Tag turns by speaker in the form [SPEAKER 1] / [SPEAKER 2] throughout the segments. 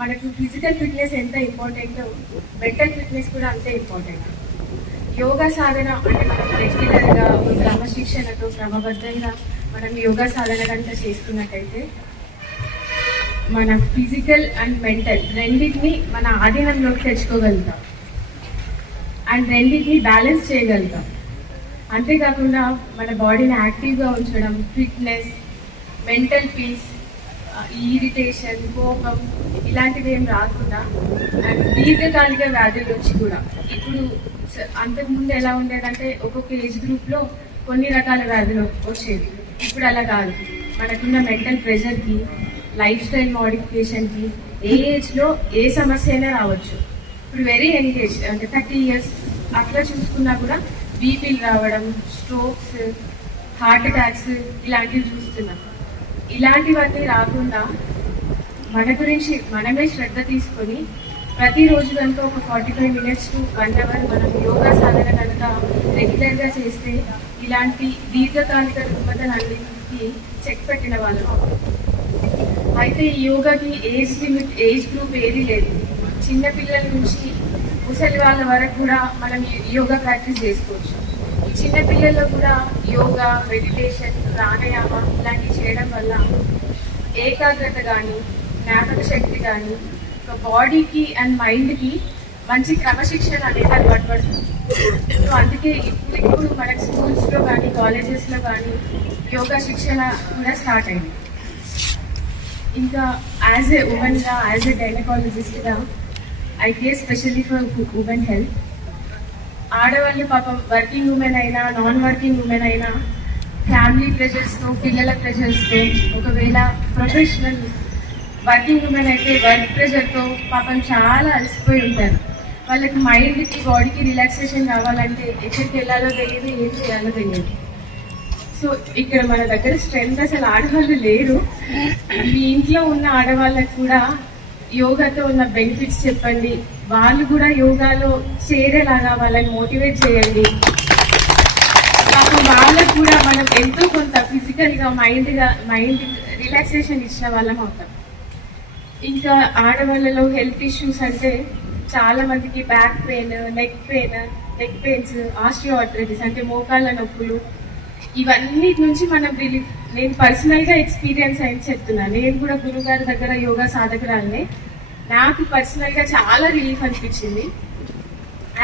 [SPEAKER 1] మనకు physical fitness ఎంత important mental fitness కూడా అంతే ఇంపార్టెంట్ యోగా సాధన అంటే మనం రెగ్యులర్గా క్రమశిక్షణతో క్రమబద్ధంగా మనం యోగా సాధన కనుక చేసుకున్నట్టయితే మన ఫిజికల్ అండ్ మెంటల్ రెండింటిని మన ఆధీనంలోకి తెచ్చుకోగలుగుతాం. అండ్ రెండింటిని బ్యాలెన్స్ చేయగలుగుతాం. అంతేకాకుండా మన బాడీని యాక్టివ్గా ఉంచడం ఫిట్నెస్ మెంటల్ పీస్ ఇరిటేషన్ కోపం ఇలాంటివి ఏం రాకుండా అండ్ దీర్ఘకాలిక వ్యాధులు వచ్చి కూడా. ఇప్పుడు అంతకుముందు ఎలా ఉండేదంటే ఒక్కొక్క ఏజ్ గ్రూప్లో కొన్ని రకాల వ్యాధులు వచ్చేవి. ఇప్పుడు అలా కాదు. మనకున్న మెంటల్ ప్రెషర్కి లైఫ్ స్టైల్ మోడిఫికేషన్కి ఏ ఏజ్లో ఏ సమస్య అయినా రావచ్చు. ఇప్పుడు వెరీ యంగ్ ఏజ్ అంటే థర్టీ ఇయర్స్ అట్లా చూసుకున్నా కూడా బీపీలు రావడం స్ట్రోక్స్ హార్ట్ అటాక్స్ ఇలాంటివి చూస్తున్నాం. ఇలాంటివన్నీ రాకుండా మన గురించి మనమే శ్రద్ధ తీసుకొని ప్రతిరోజు కనుక ఒక forty five minutes to one hour మనం యోగా సాధన కనుక రెగ్యులర్గా చేస్తే ఇలాంటి దీర్ఘకాలిక రుగ్మతలన్నింటికి చెక్ పెట్టిన వాళ్ళు. అయితే ఈ యోగాకి ఏజ్ లిమిట్ ఏజ్ గ్రూప్ ఏది లేదు. చిన్నపిల్లల నుంచి ముసలి వాళ్ళ వరకు కూడా మనం యోగా ప్రాక్టీస్ చేసుకోవచ్చు. చిన్నపిల్లల్లో కూడా యోగా మెడిటేషన్ ప్రాణాయామం ఇలాంటివి చేయడం వల్ల ఏకాగ్రత కానీ జ్ఞాపక శక్తి కానీ ఒక బాడీకి అండ్ మైండ్కి మంచి క్రమశిక్షణ అనేది అలవాటు పడుతుంది. సో అందుకే ఇప్పుడు ఇప్పుడు మనకి స్కూల్స్లో కానీ కాలేజెస్లో కానీ యోగా శిక్షణ కూడా స్టార్ట్ అయింది. ఇంకా యాజ్ ఏ ఉమెన్గా as a గైనకాలజిస్ట్గా I care specially for women health. ఆడవాళ్ళు పాపం వర్కింగ్ ఉమెన్ అయినా నాన్ వర్కింగ్ ఉమెన్ అయినా ఫ్యామిలీ ప్రెషర్స్తో పిల్లల ప్రెషర్స్తో ఒకవేళ ప్రొఫెషనల్ వర్కింగ్ ఉమెన్ అయితే వర్క్ ప్రెషర్తో పాపం చాలా అలసిపోయి ఉంటారు. వాళ్ళకి మైండ్కి బాడీకి రిలాక్సేషన్ కావాలంటే ఎక్కడికి వెళ్ళాలో తెలియదు ఏం చేయాలో తెలియదు. సో ఇక్కడ మన దగ్గర స్ట్రెంత్ అసలు ఆడవాళ్ళు లేరు. మీ ఇంట్లో ఉన్న ఆడవాళ్ళకు కూడా యోగాతో ఉన్న బెనిఫిట్స్ చెప్పండి. వాళ్ళు కూడా యోగాలో చేరేలాగా వాళ్ళని మోటివేట్ చేయండి. పాపం వాళ్ళకు కూడా మనం ఎంతో కొంత ఫిజికల్గా మైండ్గా మైండ్ రిలాక్సేషన్ ఇచ్చిన వాళ్ళం అవుతాం. ఇంకా ఆడవాళ్ళలో హెల్త్ ఇష్యూస్ అంటే చాలా మందికి back pain neck pain neck pains osteoarthritis అంటే మోకాళ్ళ నొప్పులు ఇవన్నీ నుంచి మనం రిలీఫ్ నేను పర్సనల్గా ఎక్స్పీరియన్స్ అయింది చెప్తున్నా. నేను కూడా గురుగారి దగ్గర యోగా సాధకురాలనే. నాకు పర్సనల్గా చాలా రిలీఫ్ అనిపించింది.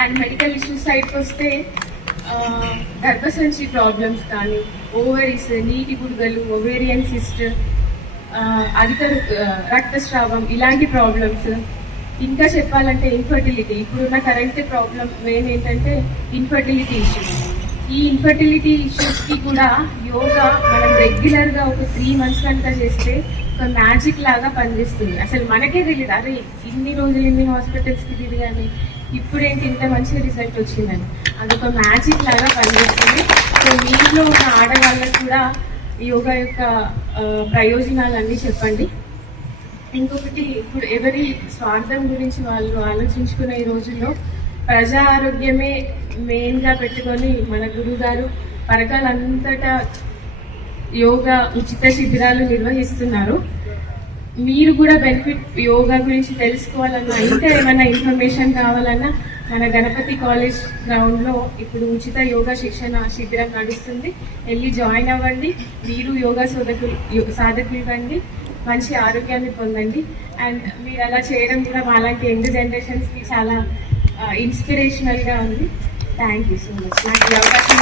[SPEAKER 1] అండ్ మెడికల్ ఇష్యూస్ సైడ్కి వస్తే గర్భసంచి ప్రాబ్లమ్స్ కానీ ఓవరీస్ నీటి గుడుగలు ఒవేరియన్ సిస్ట్ అధిక రక్తస్రావం ఇలాంటి ప్రాబ్లమ్స్ ఇంకా చెప్పాలంటే ఇన్ఫర్టిలిటీ ఇప్పుడున్న కరెంట్ ప్రాబ్లం మెయిన్ ఏంటంటే ఇన్ఫర్టిలిటీ ఇష్యూస్ ఈ ఇన్ఫర్టిలిటీ ఇష్యూస్కి కూడా యోగా మనం రెగ్యులర్గా ఒక త్రీ మంత్స్ కనుక చేస్తే ఒక మ్యాజిక్ లాగా పనిచేస్తుంది. అసలు మనకే తెలియదు అరే ఇన్ని రోజులు ఇన్ని హాస్పిటల్స్కి తిరిగాని ఇప్పుడేంటి ఇంత మంచి రిజల్ట్ వచ్చిందని. అదొక మ్యాజిక్ లాగా పనిచేస్తుంది. సో మీలో ఉన్న ఆడవాళ్ళకు కూడా యోగా యొక్క ప్రయోజనాలన్నీ చెప్పండి. ఇంకొకటి ఇప్పుడు ఎవరి స్వార్థం గురించి వాళ్ళు ఆలోచించుకునే ఈ రోజుల్లో ప్రజా ఆరోగ్యమే మెయిన్గా పెట్టుకొని మన గురువు గారు పరకాలంతటా యోగా ఉచిత శిబిరాలు నిర్వహిస్తున్నారు. మీరు కూడా బెనిఫిట్ యోగా గురించి తెలుసుకోవాలన్నా ఇంకా ఏమైనా ఇన్ఫర్మేషన్ కావాలన్నా మన గణపతి కాలేజ్ గ్రౌండ్లో ఇప్పుడు ఉచిత యోగా శిక్షణ శిబిరం నడుస్తుంది. వెళ్ళి జాయిన్ అవ్వండి. మీరు యోగా సోదకులు సాధకులు ఇవ్వండి. మంచి ఆరోగ్యాన్ని పొందండి. అండ్ మీరు అలా చేయడం కూడా మాలాంటి యంగ్ జనరేషన్స్కి చాలా ఇన్స్పిరేషనల్గా ఉంది. థ్యాంక్ యూ సో మచ్ నాకు ఈ అవకాశం